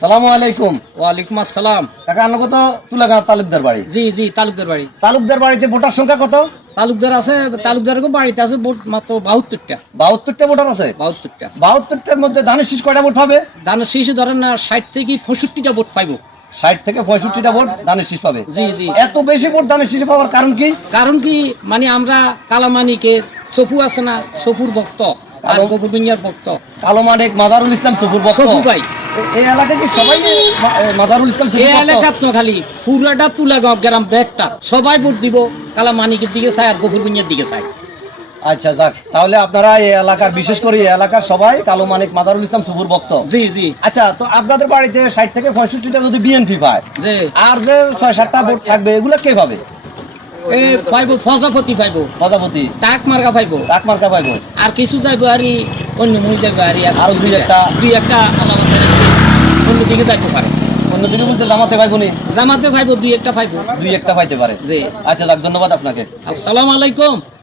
সালামু আলাইকুম। ওয়ালাইকুম আসসালাম। কাকা আনলো তো তুলাগাঁ তালুকদার বাড়ি। জি জি, তালুকদার বাড়ি। তালুকদার বাড়িতে ভোটার সংখ্যা কত? তালুকদার আছে, তালুকদারের বাড়িতে আছে ভোট মাত্র 72টা। 72টা ভোটার আছে। 72টা। 72টার মধ্যে ধানের শীষ কয়টা ভোট পাবে? ধানের শীষে ধরেন না 60 থেকে 65টা ভোট পাইবো। 60 থেকে 65টা ভোট ধানের শীষ পাবে। জি জি। এত বেশি ভোট ধানের শীষে পাওয়ার কারণ কি? কারণ কি মানে আমরা কালামানিকের সফু আছে না, সফুর ভক্ত আর গোবিন্দার ভক্ত। কালো মানিক মাজারুল ইসলাম সফুর ভক্ত। সফু ভাই এই এলাকায় কি সবাই মাজারুল ইসলাম সফুর এই ভক্ত? এলাকাত না খালি পুরাটা তুলাগাঁও গ্রাম ব্যাগটা সবাই ভোট দিব কালামানিকের দিকে চাই আর গোবিন্দার দিকে চাই। আচ্ছা যাক, তাহলে আপনারা এই এলাকার বিশেষ করে এই এলাকার সবাই কালো মানিক মাজারুল ইসলাম সফুর ভক্ত। জি জি। আচ্ছা, তো আপনাদের বাড়িতে 60 থেকে 65টা যদি বিএনপি পায়, জি। আর যে 6-7টা ভোট থাকবে এগুলো কে পাবে? এ পাইবো প্রজাপতি পাইবো, প্রজাপতি টাক মার্কা পাইবো, ডাক মার্কা পাইব, আর কিছু যাইবো আর অন্য মুই যাইবো আর আরো দুই একটা আলাদা অন্য দিকে যাইতে পারে। অন্যদিকে বলতে জামাতে পাইব নি, জামাতে পাইবো দুই একটা পাইবো। দুই একটা পাইতে পারে। জি। আচ্ছা যাক, ধন্যবাদ আপনাকে। আসসালামু আলাইকুম।